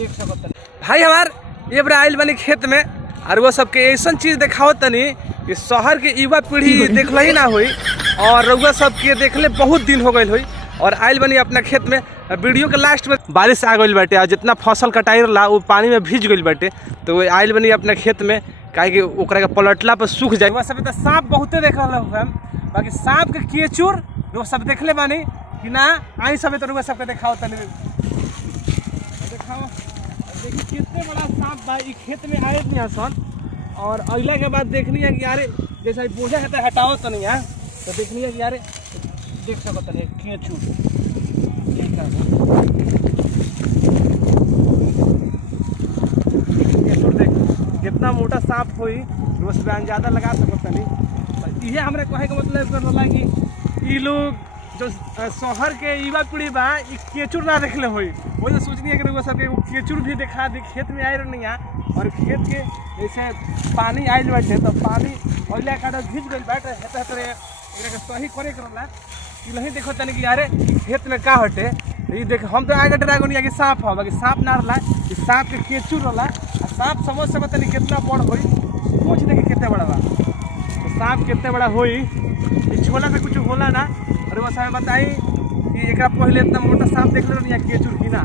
देख सकत भाई हमार ये बड़ा आइल बनी खेत में और वो सबके ऐसा चीज दिखाओ तनी कि शहर के युवा पीढ़ी देखल ही ना हुई और रउआ सबके देखले बहुत दिन हो गई हुई और आइल बनी अपना खेत में। वीडियो के लास्ट में बारिश आ गई बाटे और जितना फसल कटाई रहा वो पानी में भीज गई बाटे तो वो आइल बनी अपना खेत में काहे कि ओकरा के पलटला पर सूख जाए। वह सब तो सांप बहुते देख रहा हम बाकी सांप के केचुर वो सब देखले बानी कि ना आई सब तो रउआ सबके दिखाओ तनी दिखाओ। देखिए कितने बड़ा सांप बा ई खेत में आए नहीं आसन और अगला के बाद देखनी है कि यार जैसा बोझा है हटाओ तो नहीं है तो देखनी है कि यार देख सकते हैं केचुर केचुर देख कितना मोटा सांप हुई रोज बयान ज़्यादा लगा सकते नहीं। ये हमारे कहे का मतलब होला कि ई लोग जो शहर के युवा पीढ़ी बा ई केचुर ना देखले हुई वो तो सोचनी है कि वो सबके केचुर भी दिखा दी खेत में आए नहीं है और खेत के जैसे पानी आयल बाटे तो पानी अगला काटा घिंच गई बाटे हेते सही करे करला कि नहीं देखो तनी कि यारे खेत में का हटे ये देख हम तो आगे डरा गनी कि सांप हो बाकी सांप ना रहा कि सांप के केचुर होला और सांप समझ से तनी कितना बड़ होई पूछ देखी कितना बड़ा बा तो सांप कितना बड़ा होई ई झोला से कुछ होला ना और वो समय बताई कि एक पहले इतना मोटा सांप देख लो नहीं केचुर की ना।